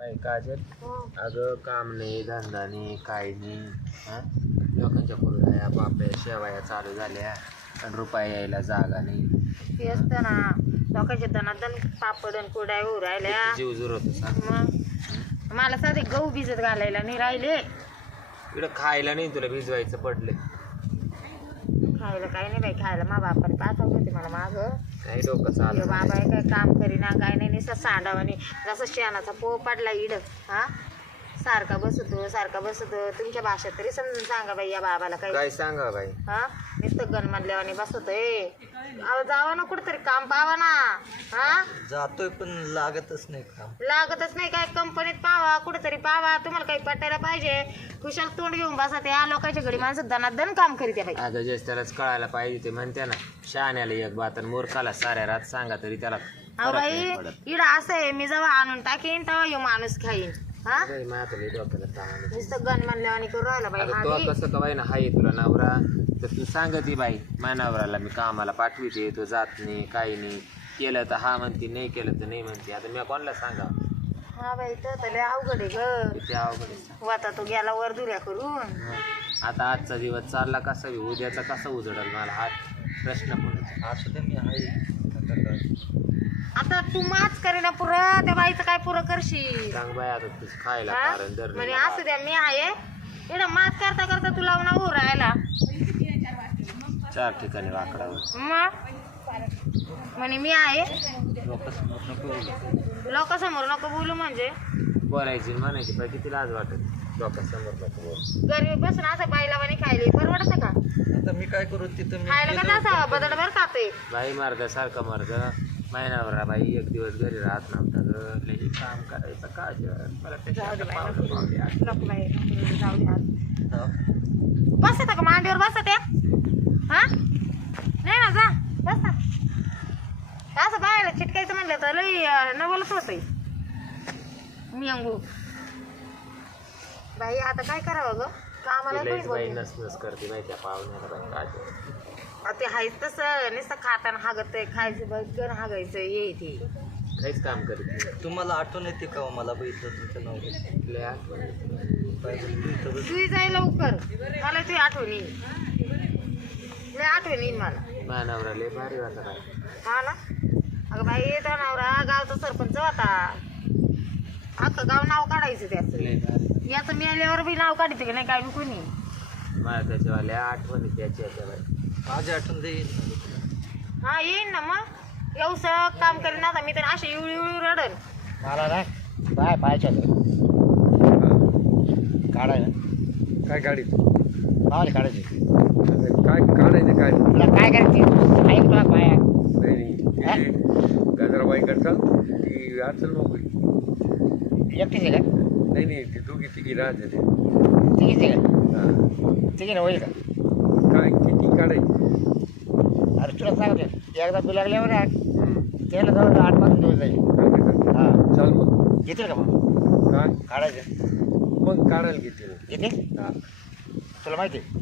काय काजल. अगं काम नाही धंदा नाही काही नाही. हा? लोकांच्या कुरड्या बापऱ्या शेवाया चालू झाल्या. आणि रुपया यायला जागा नाही. ते असतं ना. लोकांच्या दनादन पापड आणि कुड्या उभं राहिल्या. जीव जुरत सांग मग? मला साधे गहू भिजत घालायला नाही राहिले. इकडं खायला नाही तुला भिजवायचं पडले. खायला काही नाही बाई खायला मा बापाने पाठवलं होते मला माग. काही डोकं बाबा काय काम करीना काय नाही नुसतं सांडावानी. जसं शेणाचा पो पडला इड हा? सारखा बसतो सारखा बसतो. तुमच्या भाषेत तरी समजून सांगा बाई या बाबाला काही. काय सांगा बाई? हा? नुसतं गण म्हणल्यावानी बसतोय. अहो जावा ना कुठतरी काम पावा ना. हा? जातोय पण लागतच नाही काम. लागतच नाही काय? कंपनीत पावा कुठेतरी पावा. तुम्हाला काही पटायला पाहिजे? कुशाल तोंड घेऊन बसा त्या लोकांच्या घडी माणसं दनादन काम करीत बाई. अगं जेच त्यालाच कळायला पाहिजे ते म्हणते ना शहाण्याला एक बात आणि मूर्खाला साऱ्या रात सांगा तरी त्याला अहो फरक बाई पडत. इड असं आहे मी जेव्हा आणून टाकीन तेव्हा यो माणूस खाईन. हा? बाई, माझं लई डोक्याला ताण आहे. नुसतं गण म्हणल्यावानी करून राहिला बाई हा तो बी. कसं कवाय ना हाय तुला नवरा. तर तू सांगती बाई माझ्या नवऱ्याला मी कामाला पाठविते तो जात नाही काही नाही. केलं तर हा म्हणते नाही केलं तर नाही म्हणते. आता मी कोणाला सांगा हा बाई तर तर लय अवघड आहे ग. किती अवघड आहे. वाता तो गेला वर दुऱ्या करून. मग आता आजचा दिवस चालला कसा उद्याचा कसा उजडल मला? हा प्रश्न पडतो असं ते मी आहे. आता तू माच करीना पुरं त्या बाईचं काय पुरं करशील? सांग बाई आता तू खायला हा? कारण दर म्हणे असू द्या मी आहे. इकडं माच करता करता तुला लावून उभं राहायला. चार ठिकाणी वाकडावर मग? म्हणे मी आहे. लोकसमोर नको बोलू. लोकांसमोर नको बोलू म्हणजे. बोलायची आणि म्हणायची बाई किती लाज वाटत? लोकांसमोर नको बोल. गरीब बसून असं बाईला म्हणे खायला परवडतं का? आता मी काय करू तिथं मी खायला कसं होतो. बदडभर खातोय? बाई मार्ग सारखा मार्ग महिनाभरा बाई एक दिवस घरी राहत नव्हता ग. लई काम करायचं काय मला जाऊ दे बाई, पावली आली. नको बाई, नको जाऊ दे आज. बसता का मांडीवर? बसत हा? नाही ना जा. बसता असं बायला चिटकायचं म्हणलं तर लई अं, नवलच होतंय. मी अंगू. बाई आता काय करावं ग? कामाला लईच बाई कोणी नस नस करते बाई त्या पाहुण्याला बाई काय ते. ते आहेच तसं नुसतं खाताना हागत खायचं बघ हागायचं ये ते. काहीच काम करीत तुम्हाला आठवण येते का हो मला बघितलं तुमच्या नवऱ्याची लई आठवण येते. काय. तू जाय लवकर. मला तुझी आठवण येईल. लय आठवण येईल मला. माझ्या नवरा लई भारी होता बाई. हा ना? अगं बाई तो नवरा गावचा सरपंच होता अख्खं गाव नाव काढायचं त्याचं. याचं मिळाल्यावर बी नाव काढते की नाही काय कोणी? मला त्याच्यावाल्या आठवणी त्याच्या त्या बाई माझी आठवण देईल हा येईन ना मग. येऊस काम करीन आता मी तर अशी इवळी इवळी रडन. मला ना बाय पाहायच्या काढाय ना. काय गाडी? मावाली काढायची. काय काढायचं काय? तुला काय करायची? ऐक तुला पाया नाही गजराबाई करतात ती असेल मोकळी एकटीच आहे का? नाही नाही ती दोघी तिघी राहते ते. तिघीच आहे का? हा. तिघी ना होईल का? काय? किती काढायची. अरे तुला सांगते एकदा तू लागल्यावर हम्म. त्याला जवळ आठ पाच दिवस जाईल? हा. चाल मग. येतील का मग? काय काढायचं. मग काढायला घेते येते हा. तुला माहिती आहे?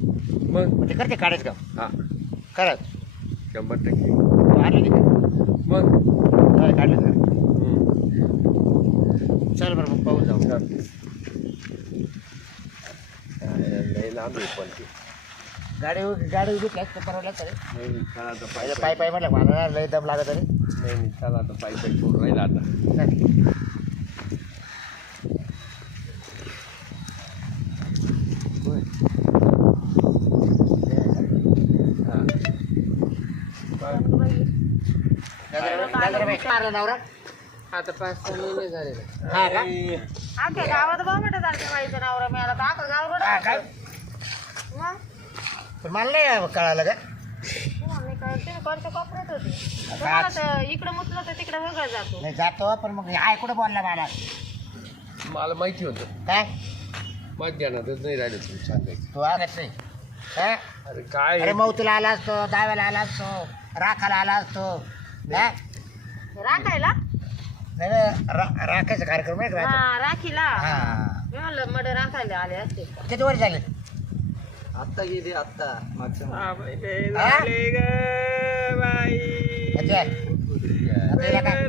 मग. मग ते करते काढायचं का हा. शंभर टक्के. तू आणलं की मग. नाही काढलं का? हम्म. चल बरं मग पाहू जाऊ. चाल. काय लांब आहे पण ती. गाडी गाडी उभी काय परवडलं तरी नाही नाही, चला आता पाय पाय. पाय म्हटलं मला ना लय दम लागत तरी नाही नाही चला आता पाय पाय सोडून राहिला आता. नाही. हा. गजरा- गजराबाई मारला नवरा? आता पाच सहा महिने झाले. ना. हा का? अख्ख्या गावात बघ म्हणत चालते बाईचं नवरा मिळाला तर अख्खं गाव हा काय पण मला नाही कळालं का मी काय ते कोणत्या कोपऱ्यात होते? तुम्हाला तर इकडं मुतलं तर तिकडं वेगळं जातो. नाही जातो पण मग हाय कुठं बोलला मला मला माहिती होतं. काय? ध्यानातच नाही राहिलं तुम्ही सांगायचं. तू नाही. हा? अरे काय? अरे मौतीला आला असतो दाव्याला आला असतो राखाला आला असतो. हा? राखायला? नाही नाही, रा- राखायचा कार्यक्रम आहे का हा राखीला. हा. मी म्हणलं मड राखायला आले असते. किती वर झाले? आत्ता गेली आत्ता मागच्या महिन्यात. हा? अच्छा. आता हिला काय?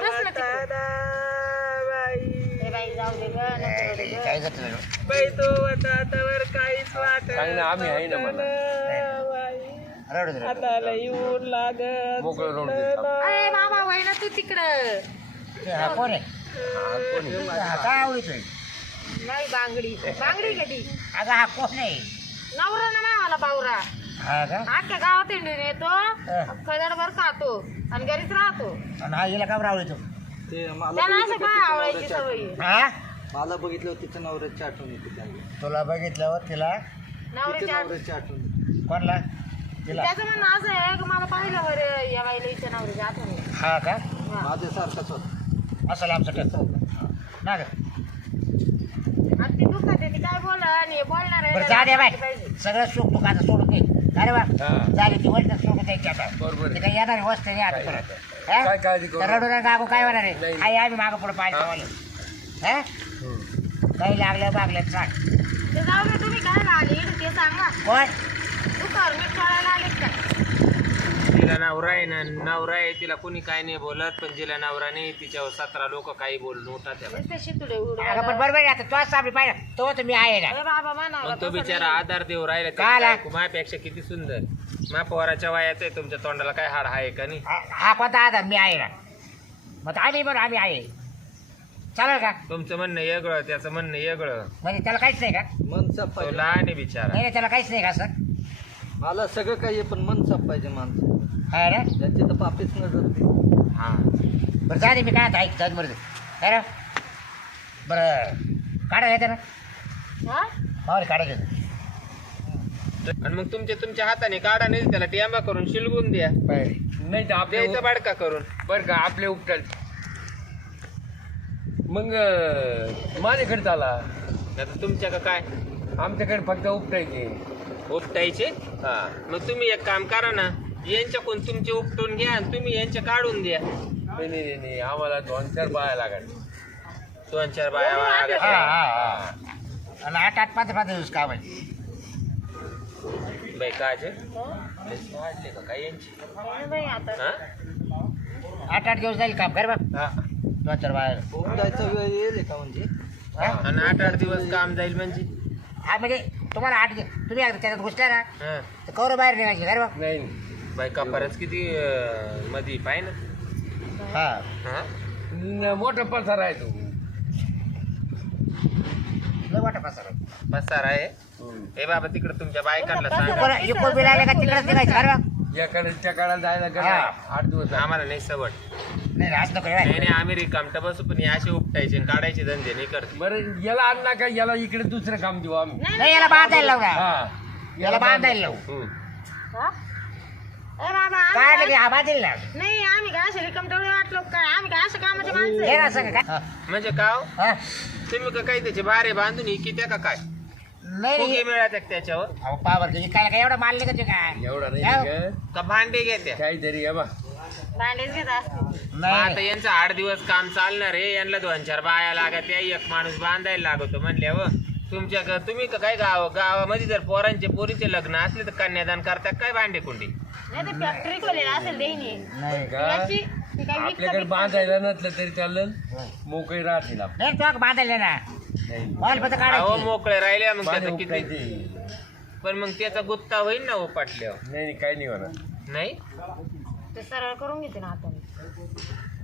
प्रश्न किती? करतो सांग ना आम्ही आहे ना मला रडू दे, रडू दे. मोकळं रोड दे. अरे बाबा वय ना तू तिकडं ते हा कोण आहे हा, कोणी? हा, काय आवडीतोय नाही बांगडी. बांगडी कधी अगं हा कोण आहे? नवरा ना मावाला बावरा. हा का? अख्ख्या गावात हिंडून येतो खदडभर खातो आणि घरीच राहतो. आणि हा हिला का ते मला त्याला असं बघितलं काय का आवडायची तिच्या सवय? आहे? हा? आठवण- मला बघितलं तिच्या नवऱ्याची आठवण येते तुला बघितल्यावर तिला? नवऱ्याची तिच्या आठ- नवऱ्याची आठवण. येते. कोणला? तिला? त्याचं म्हणणं असं आहे की मला पाहिलं बरं या बाईला नवऱ्याची आठवण. हा का? हा. माझ्यासारखाच होता. असं लांबचं टच ना ग ती काय बोल आणि बोलणार आहे बरं जा दे बाय पाहिजे. सगळं सुख तू आता सोडून दे. अरे बा. हा. झाली ती वैष्णव सोडून द्यायची आता. बरोबर ते काही येणार वस्तू नाही आता परत. हा? काय काळजी करू तर रडून गागू काय होणार आहे? नाही. आई आम्ही मागं पुढे पाहिजे हा. हा? काही लागलं बागलं सांग ते जाऊ दे तुम्ही काय आले ते सांगा. कोण? दुखावर मी चोळायला आले का तिला नवरा आहे ना नवरा आहे तिला कोणी काय नाही बोलत पण जिला नवरा नाही तिच्यावर सतरा लोक काही बोलून उठा त्याला नुसते शितुडे उडू अगं पण बरोबर आहे आता तो सापडी पाहिजे तो तर मी आहे ना. अरे बाबा मानावला पण तो बिचारा आधार देऊ राहिला काय बायको माझ्यापेक्षा किती सुंदर. माझ्या पोराच्या वयात आहे तुमच्या तोंडाला काय हाड आहे का नाही? हा हा कोणता आधार? मी आहे ना. मग आम्ही बरं आम्ही आहे. चालेल का? तुमचं म्हणणं वेगळं त्याचं म्हणणं वेगळं. म्हणजे त्याला काहीच नाही का? मन साफ तो पाहिजे लहान आहे बिचारा. नाही नाही, त्याला काहीच नाही का सर? मला सगळं काही आहे पण मन साफ पाहिजे माणसं. हा तर पापीच नजर ते. हा. बरं जा दे मी काय आता ऐक जाऊन बरं काय रे. बरं काढा येते ना हा काढा घेतो आणि मग तुमच्या तुमच्या हाताने काढा नाही त्याला टेंबा करून शिलगून द्या. नाही तर आपल्या द्यायचं बाडका करून. बर का आपले उपटाल. मग अं, माझ्याकडे चाला. आता तुमच्या का काय? आमच्याकडे फक्त उपटायचे. उपटायचे? हा. मग तुम्ही एक काम करा ना. यांच्याकडून तुमचे उपटून घ्या आणि तुम्ही यांचे काढून द्या. नाही नाही नाही, नाही आम्हाला दोन चार बाया लागत दोन चार बाया लागत हा. हा हा. आणि आठ आठ पाच पाच दिवस काम आहे. बाई काचे काढले का काय यांची? नाही बाई आता. हा? आठ आठ दिवस जाईल काम. कर बघ. हा. दोन चार बाहेर उपटायचा वेळ येईल का म्हणजे? हा आणि आठ आठ दिवस काम जाईल म्हणजे? हा, म्हणजे तुम्हाला आठ दिवस तुम्ही आता त्याच्यात घुसल्या ना हा. तर कवर बाहेर निघायची. कर बघ. नाही. बाई कपारच किती अं, मध्ये पाय ना? हा. हा? न- मोठा पसार आहे तो. लय मोठा पसार आहे. पसार आहे? हे बाबा तिकडे तुमच्या बायकांना सांगा. इकडं- इकडं का तिकडेच निघायचं जायला का हा. आठ दिवस. आम्हाला नाही सवड. नाही नाही, असं नको नाही नाही आम्ही रिकामटा बसू पण हे असे उपटायचे आणि काढायचे धंदे नाही करते. बरं याला आणला का याला इकडे दुसरं काम देऊ आम्ही. नाही याला बांधायला लावू ना हा. याला बांधायला लावू. हम्म. हा? ए बाबा आम्ही काय काय- नाही बांधेल ना. नाही आम्ही काय असे रिकम तेवढे वाटलो काय आम्ही काय असं कामाचे माणसं हे आहे? ना असं का काय म्हणजे का हो? तुम्ही का काही त्याचे बारे बांधून इकित्या का काय? नाही. फुगे नाही मिळाल्या का त्याच्यावर? अहो पावर काय काय एवढं मारले का ते काय? एवढा नाही? का? का भांडे घेत्या? काहीतरी या बा. भांडेच घेत असते मग आता नाही यांचं आठ दिवस काम चालणार आहे. यांना दोन चार बाया लागत एक माणूस बांधायला लागतो म्हणल्यावर. तुमच्या ग- तुम्ही का काय गाव गावामध्ये जर पोरांचे पोरीचे लग्न असले तर कन्यादान करता काय भांडे कुंडी? नाही ते फॅक्टरी खोलेला असेल देईनी. नाही का? याची ती काय विकत आपल्याकडे बिकत बांधायला नसलं तरी चालेल. मोकळी राहतील आपण नाही तो बांधायला ना. नाही बॉल पत्र अहो काढायची मोकळे राहिले मग माझे त्याचं किती उपटायचे पण मग त्याचा गुत्ता होईल ना उपाटल्यावर? नाही नाही काही नाही होणार. नाही? ते सरळ करून घेते ना आता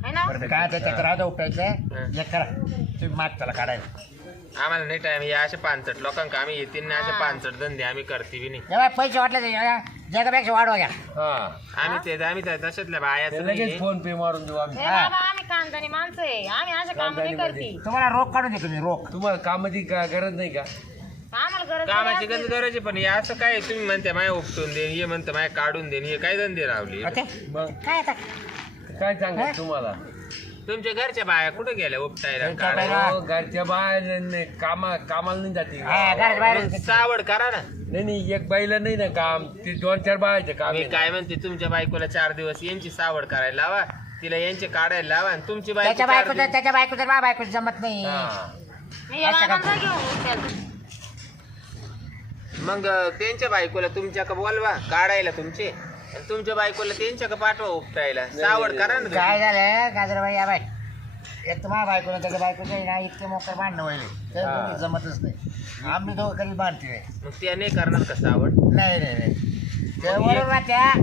है ना? काय त्याच्यात राहतं हं. उपटायचं एक करा. तुम्ही माग त्याला काढायला. आम्हाला नाही टाइम या असे पानसट लोकांका आम्ही येतील ना असे. पानसट धंदे आम्ही करते बी नाही. जेव्हा पैसे वाटले तर जगापेक्षा वाढवा घ्या. हा. आम्ही ते आम्ही त्या तशातल्या बायाच ते नाही लगेच फोन पे मारून देऊ आम्ही. ए बाबा आम्ही कांदानी माणसं आहे. आम्ही असं काम नाही कांदानी करते. तुम्हाला रोख काढून देतो मी रोख. तुम्हाला कामाची का गरज नाही का? आम्हाला गरज कामाची गंज गरज आहे. पण हे असं काय तुम्ही म्हणते माय उपटून देईन हे म्हणते माय काढून देईन हे काय धंदे रावली? मग? काय आता? काय तुम्हाला? तुमच्या घरच्या बाया कुठे गेल्या उपटायला काढायला बाया- हो, घरच्या बाहेर कामा कामाला नाही जाते हा बाहेर मग सावड करा ना नाही नाही एक बाईला नाही ना काम ते दोन चार बायाचे काम मी आहे. काय म्हणते तुमच्या बायकोला चार दिवस यांची सावड करायला लावा तिला यांचे काढायला लावा आणि तुमची बायको त्याच्या चार बायको दिवस- त्याच्या बायको तर बायको जमत नाही हा. मी या असं का? माणसाला घेऊन उचल. मग अं, त्यांच्या बायकोला तुमच्या का बोलवा काढायला तुमचे आणि तुमच्या बायकोला त्यांच्या का पाठवा उपटायला? सावड करा ना तुम्ही. काय झालं गाजरबाई या बाय एक तर माझ्या बायकोनं त्याच्या बायकोचं ना इतके मोकर भांडणं व्हायले. हा. दोघी जमतच नाही. आम्ही दोघं कधी बांधते नाही मग त्या नाही करणार कसं आवड नाही नाही नाही. ते त्या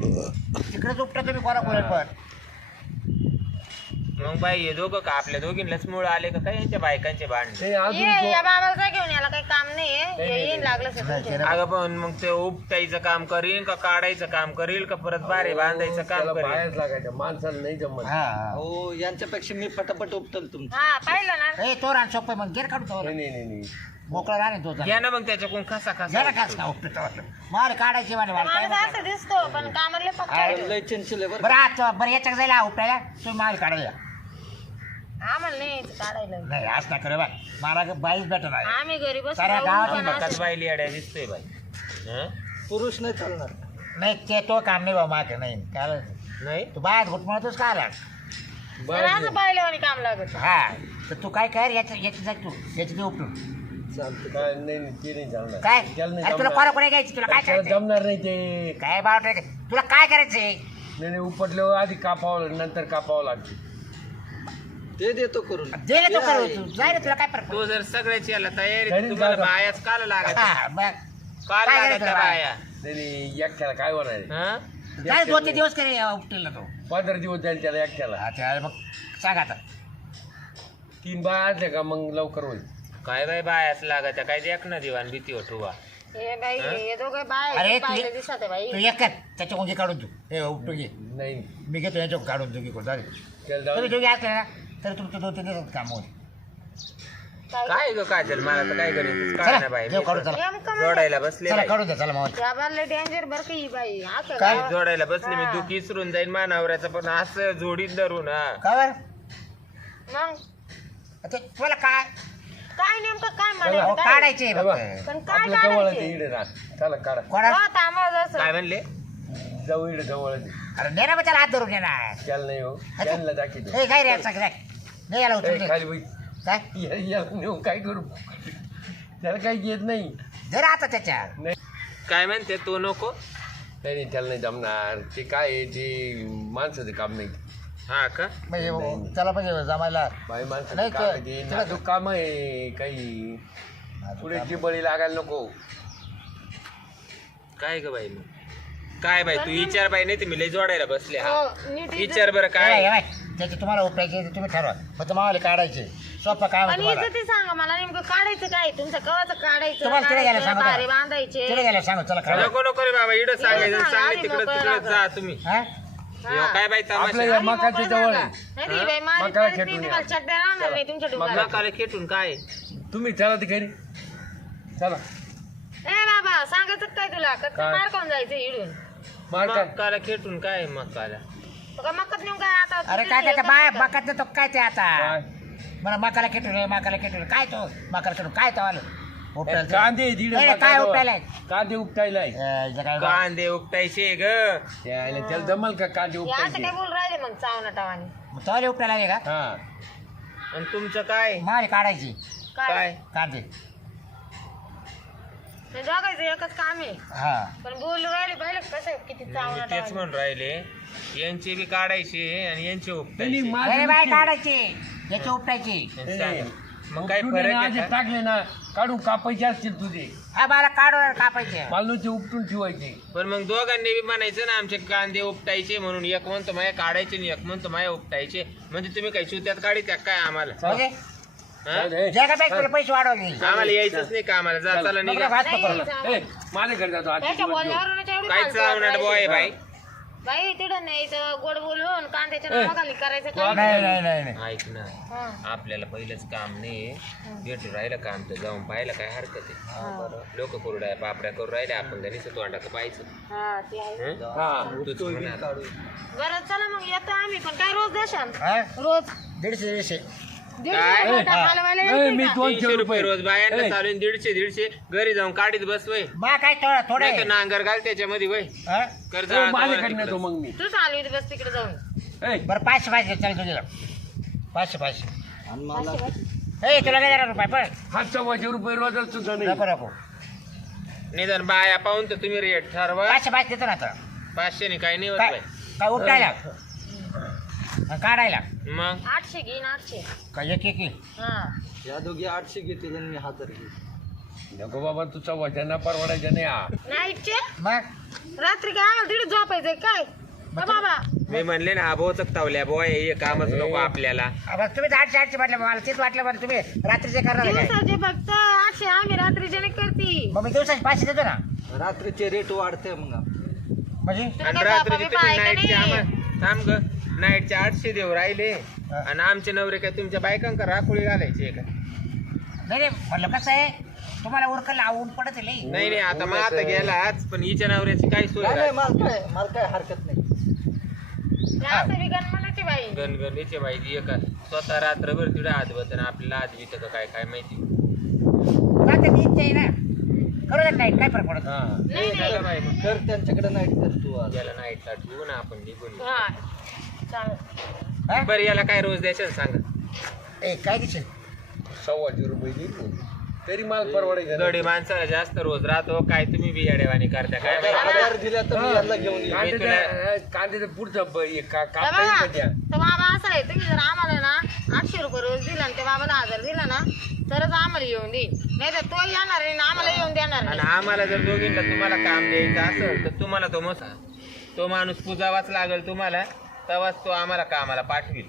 तिकडेच उपटा तुम्ही कोणा कोणा पण. मग बाई हे दोघं का आपल्या दोघींनाच मुळ आले का काय यांच्या बायकांचे भांडण? ते अजून ये बाबाला काय घेऊन याला काही काम नाहीये. नाही, ये येईन नाही. लागलं नाही, सगळं ते- अगं पण मग ते उपटायचं काम करील का काढायचं काम करील का परत बारे बांधायचं काम त्याला करील बाहेर लागायचं माणसाला नाही जमत. हा. हो यांच्यापेक्षा मी पटापट उपटल तुमचं. हा पाहिलं ना. ए सोपं मग. गेर काढू तो नाही नाही नाही नाही. मोकळा राहणे तो घ्या ना मग त्याच्याकडून खसा जरा खसा का उपटतो. मार काढायची म्हणे मला काय माणूस असं दिसतो पण कामाला पक्का आहे. लय चंचल आहे बरं बरं आज बरं याच्यात जायला उपटायला. तुम्ही मार काढायला आम्हाला नाही यायचं काढायला. नाही आज ना करे बा मला बाईच भेटत आहे. आम्ही घरी बसून साऱ्या राहू गावात पण बकाच असं- बायली अड्या दिसतोय बाई. हं? पुरुष नाही चालणार. नाही ते तो काम नाही बा माग नाही. काय? नाही? तू बाहेर घुट म्हणतोच का आला? तर असं पाहिल्यावानी काम लागत. हा. तर तू काय कर याच्या याची जाय तू. याची ते उपटून. चालतं काय नाही नाही, ते नाही चालणार. काय? त्याला नाही अरे तुला जमणार. कोणा कोणा घ्यायची? तुला काय त्याला करायचं जमणार नाही ते. काय बावट तुला काय करायचंय? नाही नाही उपटल्यावर आधी कापावं नंतर कापावं लागते. ते देतो करून. ते करू. तू जाय रे तुला काय फरक तो जर सगळ्याची याला तयारी तुम्हाला. बायाच काल लागत हा, बघ. काल काय लागत करायचं बाया? एकट्याला काय होणार? आहे? हं? काय दोन तीन दिवस करे उपटेल तो. पंधरा दिवस जाईल त्याला एकट्याला. हा, ते आहे मग सांग आता. तीन बाय असले का मग लवकर होईल? काय बाय बायाच लागत काय देख ना दिवाण भीती ठुवा. हे बाई हे? दोघं अरे, बाय तू- पाहिलं दिसत आहे बाई. तू एक कर. त्याच्या काढून तू. हे उपटू घे. नाही. मी घेतो याच्या काढून तू घे कोण चालेल त्याला जाऊ तुम्ही दे. दोघे असले ना तर तुमचं दोन तीन दिवसात काम होईल. काय? काय ग काजल? मला तर काय बाई. मी काढून तर चला म्हणजे जोडायला बसले चला बाई. काढून द्या चला मग या बारला डेंजर बरं का ही बाई. असं काय? गावात- जोडायला बसले मी. दुखी इसरून जाईन मानावऱ्याचं पण असं जोडीत धरून हा. का बरं? मग? आता तुला काय? काय नेमकं काय हो, म्हणायचं? काय? काढायचे हे बघ, पण काय आपल्या जवळ काढायचे? इकडे राहा चला काढा. कोणा हो. काय म्हणले? जाऊ इकडे जवळ अरे त्याला हात धरून ये ना त्याला नाही हो त्यांना हे काय रे काय नाही याला उचलून ए, दे. खाली बाई. काय? या- याला नेऊन काय करू? त्याला काही येत नाही. जरा आता त्याच्या. नाही. काय म्हणते तो नको? नाही नाही, त्याला नाही जमणार. ते काय आहे ते माणसाचं काम नाही. हा का? म्हणजे त्याला म्हणजे जमायला बाई माणसाचं नाही, काम ते- आहे ते तुला- नाजूक काम आहे काही. पुढे जी बळी लागायला नको. काय ग बाई मग? काय बाई तू विचार बाई नाही तुम्ही लय जोडायला बसले हा. हो, नीट विचार बरं काय. त्याचे तुम्हाला उपटायचे ते तुम्ही ठरवा. फक्त मावाले काढायचे. सोपं काय पण तुम्हाला. इथं ते सांगा मला नेमकं काढायचं काय? तुमचं कवाचं काढायचं? तुम्हाला तिकडे गेलं काढायचं, सांगू का? बारे बांधायचे. तिकडे गेल्या सांगू चला काढा. नको नको रे बाबा इकडं सांगायचं सांगा, तिकडं तिकडं जा तुम्ही. हा? काय बाई आपलं तमाशा या आधी मकाच्या मोकळं जवळ सांगा. आहे. नाही, नाही, बाई, माझी मकाला परिस्थिती खेटून तुम्हाला या. चड्ड्या राहणार नाही तुमच्या डोक्याला. खेटून काय? तुम्ही चला ते घरी चला. ए बाबा सांगायचं काय तुला? काय? मार कोण जायचं इडून? मार काय मकाला खेटून काय मकाला? तो का मक्कत नेऊन काय आता अरे काय त्याच्या बाय. बघत तो काय ते आता? काय? मला मकाला केटून रे मकाला केटून काय तो? मकाला केटून काय तो आलं? उपटायला. कांदे दीड काय उपटायलाय? कांदे उपटायलाय. ए, इथं काय बा- कांदे उपटायचे ग. त्याला त्याला जमल का कांदे हे असं उपटायचे? काय बोल राहिले मग चावना टावानी मग तो आले उपटायला का? हा. आणि तुमचं काय? माल काढायची. काय? कांदे. दोघांचं एकच काम आहे. हा. पण बोलू राहिले पाहिलं का कसं किती चावना मी तेच म्हणून राहिले. यांचे बी काढायचे आणि यांचे उपटायचे. माझे अरे बाय उपटे. काढायची. याची उपटायची. सांगा. मग काय उपटून फरक ना, आहे असे का? टाकले ना काढून कापायचे असतील तुझे. हा मला काढून कापायचे. मालूचे उपटून ठेवायचे. पण मग दोघांनी बी म्हणायचं ना आमचे कांदे उपटायचे म्हणून. एक म्हणतो माया काढायचे आणि एक म्हणतो माया उपटायचे. म्हणजे तुम्ही काही सुत्यात काढी त्या काय आम्हाला? म्हणजे? हा? चल, ए, जगा तुला पैसे वाढवले आम्हाला यायचंच नाही का आम्हाला जा चल. चला नको निघा भात नाही, पकडला. चावना. ए, माझ्याकडे जातो आजची त्याच्या दिवस घेऊन. बोलण्यावरून एवढी काय फालतू चावणार वाटायची. बॉय बाई बाई तिथं न्यायचं गोड बोलून कांद्याच्या ए, नावाखाली करायचं तू काय आता- नाही नाही नाही नाही ऐक ना हा, आपल्याला पहिलंच काम नाही भेटू राहिलं काम तर जाऊन पाहायला काय हरकत आहे. लोक करू पापड्या करू राहिले आपण त्यांनी तोंडाचं पाहायचं हा, ते आहे. हं? हा तूच म्हणा. बरं चला मग येतो आम्ही पण काय रोज देशाल हा? रोज दीडशे दीडशे दीडशे काय? ए, मी तीनशे रुपये. रोज बायांना ए, चालू आहे दीडशे दीडशे. घरी जाऊन काढीत बस वय. मा काय थोडं थोडं नाही तर आहे. नांगर घाल त्याच्यामध्ये वय. हा? कर ए, जा माझ्याकडे नेतो मग मी. तू चालू इथे बस तिकडे जाऊन. ए, बरं पाचशे पाचशे चल तुझ्या पाचशे पाचशे. आणि मला ए तुला काय देणार रुपये पण हा सव्वाशे रुपये रोजच सुद्धा नको नाही? नको निदान बाया पाहून तर तुम्ही रेट ठरवा. पाचशे पाचशे देतो ना आता. पाचशे नि काही नाही होत काय बाई काय उपटायला? आणि काढायला. मग? आठशे घेईन आठशे. का एक. हा. या दोघी आठशे घेतील आणि मी हजार घेईल नको बाबा तुझा वचना परवडायचा नाही हा. नाईटचे? मग? रात्री काय आम्हाला तिथे झोपायचंय काय? अ बाबा. मी म्हणले ना बोचक तावल्या बोय हे कामच नको आपल्याला. तुम्ही आठशे आठशे म्हटलं मला तेच वाटलं बरं तुम्ही रात्रीचे करणार काय? दिवसाचे फक्त आठशे आम्ही रात्रीचे नाही करती. मग मी दिवसाचे पाचशे देतो ना? रात्रीचे रेट वाढते मग म्हणजे? आणि काय रात्रीचे तुम्ही नाईटचे. आम्हाला थांब ग. नाईटचे आठशे देऊ राहिले. आणि आमचे नवरे काय तुमच्या बायकांका राखोळी घालायचे का? नाही नाही म्हणलं कसं आहे? तुम्हाला उरकला ऊन पडत आहे लई. नाही नाही आता मग आता गेलाच पण हिच्या नवऱ्याची काय सोय नाही नाही राहते? मला काय मला काय हरकत नाही. असं बिगन म्हणायची बाई. गणगणीचे बाई एक स्वतः रात्रभर तिथे हात बसत आपल्याला बित का काय काय माहिती. जाते ती इच्छा आहे ना. करू देत नाही काय फरक पडत हा. नाही नाही. बाई मग. तर त्यांच्याकडे नाईट कर तू आज. याला नाईट ठेवू ना आपण निघून. हा. हा? बरं याला काय रोज द्यायचं सांगा. ए काय दिसेल सव्वाशे रुपये देईल तरी मला परवडायचं नाही. गडी माणसाला जास्त रोज राहतो. काय तुम्ही बी येडेवाणी करता? काय माहिती? तर मी यांना घेऊन येईल मी तुला- कांद्याचं कांद्याचं पुढचं ब- हे का- तर कापता येईल बाबा का त्या? तर बाबा असं आहे तुम्ही जर आम्हाला ना आठशे रुपये रोज दिला आणि त्या बाबाला हजार दिला ना तरच आम्हाला येऊन देईन. नाही तर तो येणार नाही आणि आम्हाला येऊन देणार आणि नाही. आम्हाला जर दोघींना तुम्हाला काम द्यायचं असेल तर तुम्हाला तो मस तो माणूस पुजावाच लागेल तुम्हाला. तेव्हाच तो आम्हाला कामाला पाठवील.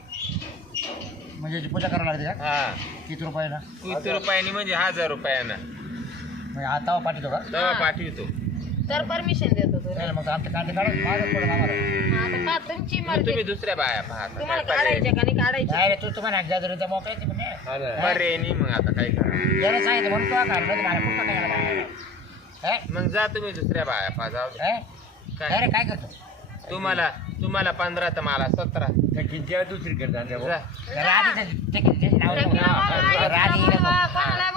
म्हणजे याची पूजा करावी लागते का? हा. किती रुपयाला? किती रुपयानी म्हणजे हजार रुपयानं. म्हणजे हातावर पाठवतो का? तेव्हा पाठवितो. तर परमिशन देतो तो नाही मग कांदे काढून मागच पडत आम्हाला आता पहा, तुमची मग मर्जी. तुम्ही दुसऱ्या बाया तुम्हाला? काढायचे का नाही? काढायचे. नाही रे तू तुम्हाला एकदा जरी त्या मोकळ्या येते म्हणे हा? ना. बरे नाही मग आता काय करा सांगितलं म्हणून तुला काढलं मला कुठं काय यायला हे? मग जा तुम्ही दुसऱ्या बाया पहा जाऊ दे. हे? काय? काय रे काय करतो? तुम्हाला तुम्हाला पंधरा तर मला सतरा. त्या दुसरीकडे जाते जा.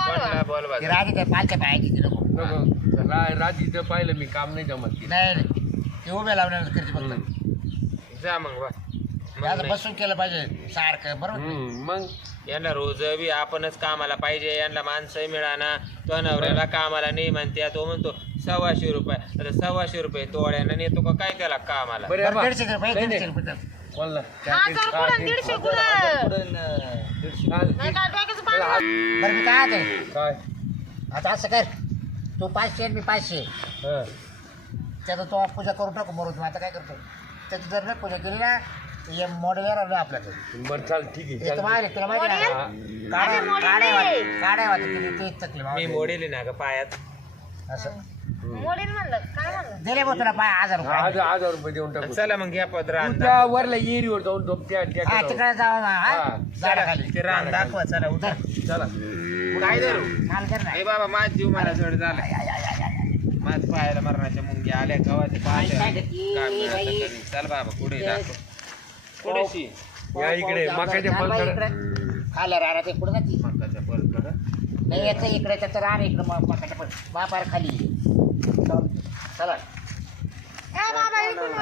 कोणाला बोलवा. त्या पाचच्या पायाची ती नको. नको. रा- रात्रीचं पाहिलं मी काम नाही जमत. नाही ते उभे लावण्यावर करते फक्त जा मग वा. बसून केलं पाहिजे सारखं बरोबर हम्म, मग? यांना रोज बी आपणच कामाला पाहिजे यांना माणसं मिळाना. तो नवऱ्याला कामाला नाही म्हणते तो म्हणतो सव्वाशे रुपये. आता सव्वाशे रुपये तोड्यानं नेतो का? काय त्याला कामाला? बरं बरं, बा. दीडशे रुपये नाही, दीडशे नाही. रुपये बोल ना. हजार कुठं दीडशे कुठं पुढे. न- दीडशे चाल. नाही का डोक्याचं पाणी बरं मी काय आहे काय? आता असं कर. तू पाचशे आणि मी पाचशे. हा. त्याचं तो पूजा करून टाकू मरून आता काय करतो? त्याची जर नाही पूजा केली ना हे मॉडेल येणार नाही आपल्याकडे. बरं चाल ठीक आहे हे तर चाल. माहिती तुला माहिती आहे. ना? वाटत ते मी मोडेली ना ग पायात. असं. मोडीन म्हणलं काय म्हणलं? दिले बघ तुला पाय हजार रुपये. हजार हजार रुपये देऊन टाकू. चला मग घ्या पदरा तू त्या वरल्या एरीवर जाऊन झोप त्या त्या हा. तिकडे जाऊ ना हा. हा. झाडाखाली ते रान दाखवा चला उतर चला. काय धरू? चाल कर ना. हे बाबा माझ जीव मला जड झाला. माझ पायाला मरणाच्या मुंग्या आल्या गव्हाचे काय पाय करती, काय मिळालं? तरी. चल बाबा पुढे दाखव. इकडे मकाच्या पलकडे. खाला राहणार ते पुढे जाते? मकाच्या पलकडे. नाही याचं इकडे त्याचं राहणार इकडे मकाच्या पण बापार खाली. चला ए बाबा इकडून